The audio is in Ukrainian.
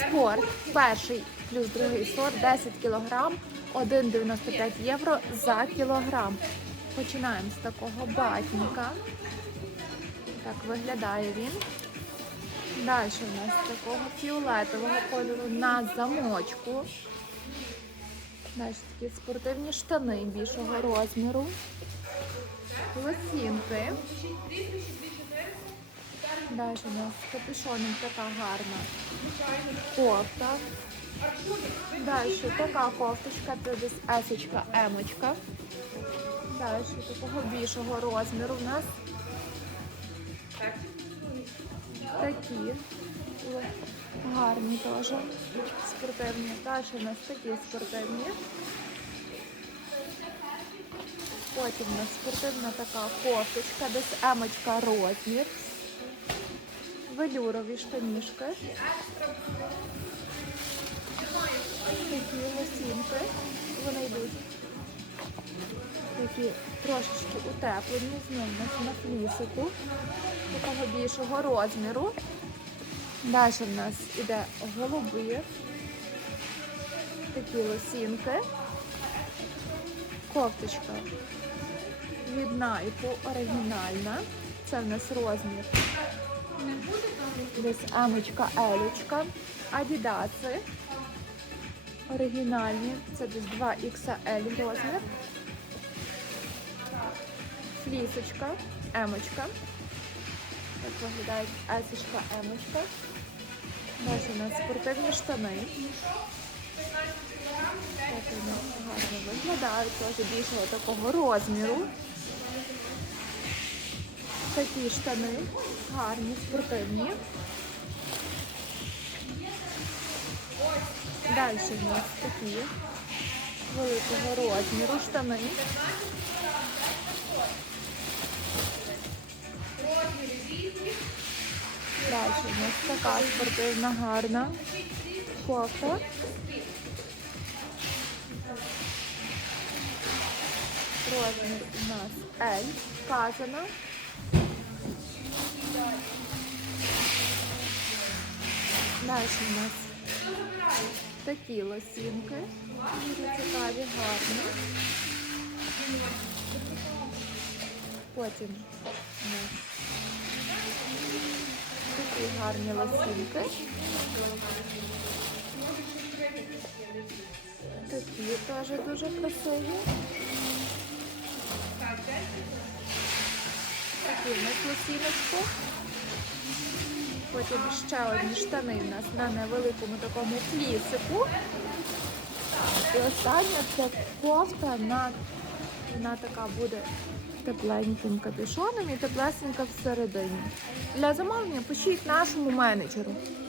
Спорт, перший плюс другий сорт, 10 кг, 1,95 євро за кілограм. Починаємо з такого батника. Так виглядає він. Далі у нас такого фіолетового кольору на замочку. Далі такі спортивні штани більшого розміру. Лосінки. Далі у нас з капюшоном така гарна кофта. Далі така кофточка, це десь есочка, емочка. Далі такого більшого розміру у нас такі гарні теж спортивні. Далі у нас такі спортивні. Потім у нас спортивна така кофточка, десь емочка розмір. Велюрові штанішки. Такі лосінки. Вони йдуть. Такі трошечки утеплені, у нас на флісику. Такого більшого розміру. Далі в нас іде голуби. Такі лосінки. Кофточка від Nike оригінальна. Це в нас розмір. Десь емочка, елечка. Адідаси. Оригінальні. Це десь 2XL розмір. Флісочка, емочка. Так виглядають есочка, емочка. Далі у нас спортивні штани. Так вони гарно виглядають, теж більшого такого розміру. Такі штани, гарні, спортивні. Далі у нас такі великого розміру штани. Далі у нас така спортивна гарна кофта. Розмір у нас L вказано. Далі у нас такі лосінки. Дуже цікаві, гарні. Потім у нас такі гарні лосінки. Такі теж дуже красиві. Такі у нас лосіночку. Потім ще одні штани в нас на невеликому такому флісику. І остання це кофта на, вона така буде тепленьким капюшоном і теплесенька всередині. Для замовлення пишіть нашому менеджеру.